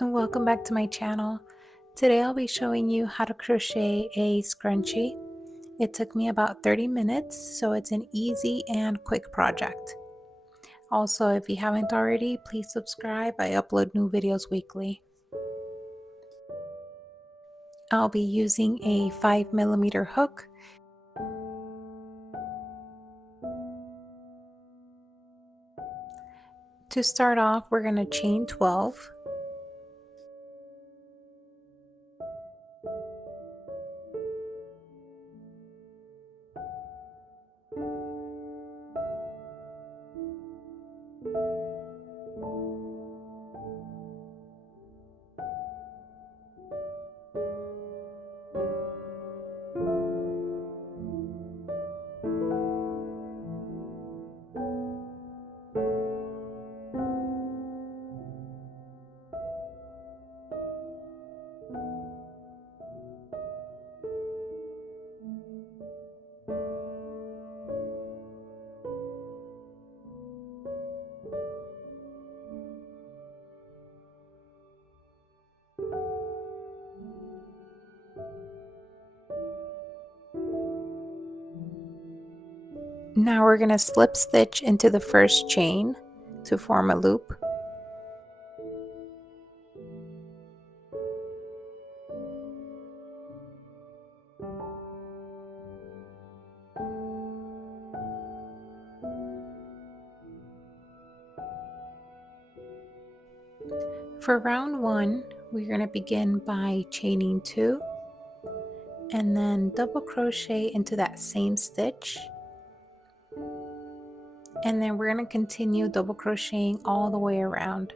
And welcome back to my channel. Today I'll be showing you how to crochet a scrunchie. It took me about 30 minutes, so it's an easy and quick project. Also, if you haven't already, please subscribe. I upload new videos weekly. I'll be using a 5mm hook. To start off, we're going to chain 12. Now we're going to slip stitch into the first chain to form a loop. For round 1, we're going to begin by chaining 2 and then double crochet into that same stitch, and then we're going to continue double crocheting all the way around.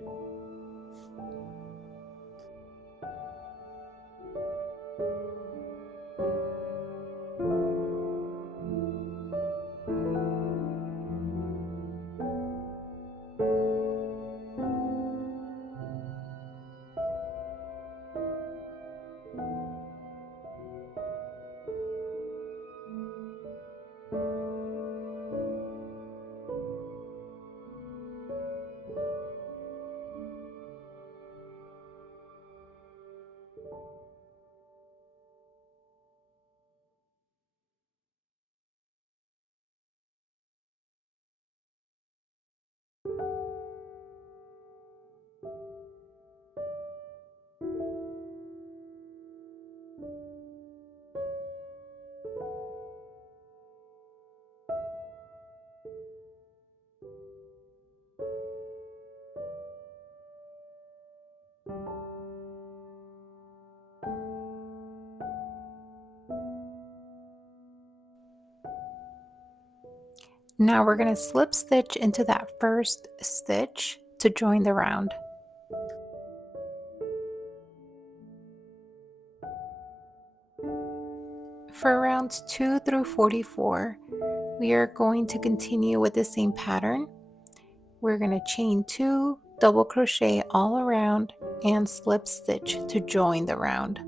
Now we're going to slip stitch into that first stitch to join the round. For rounds 2 through 44, we are going to continue with the same pattern. We're going to chain 2, double crochet all around, and slip stitch to join the round.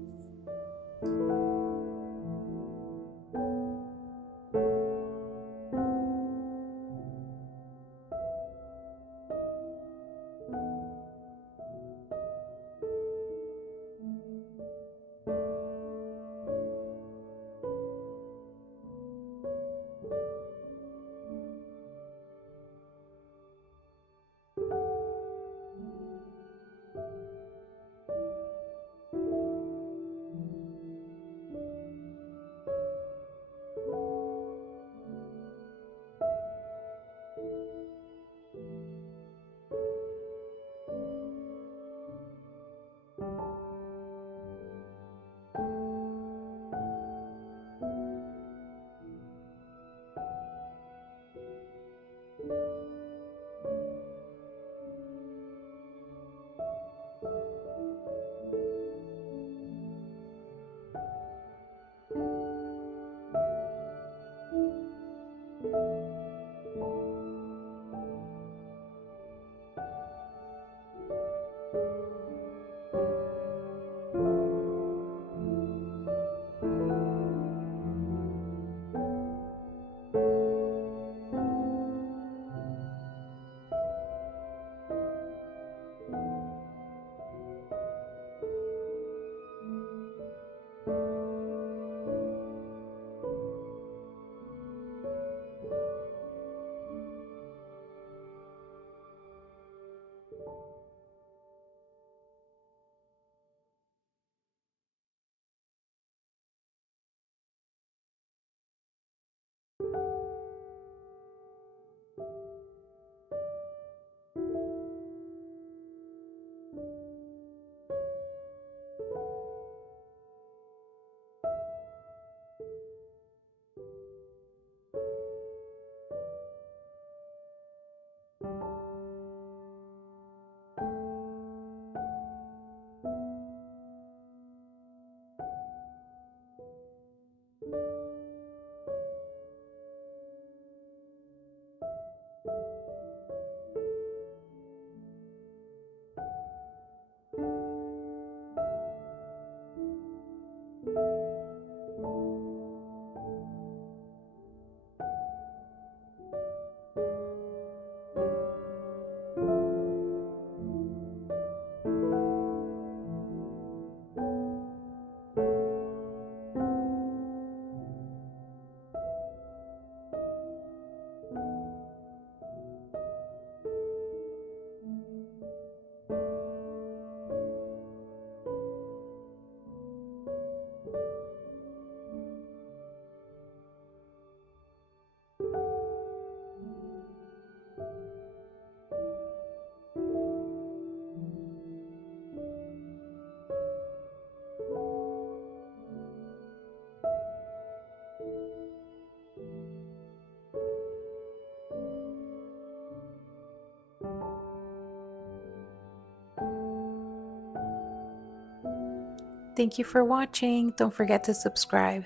Thank you for watching. Don't forget to subscribe.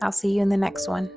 I'll see you in the next one.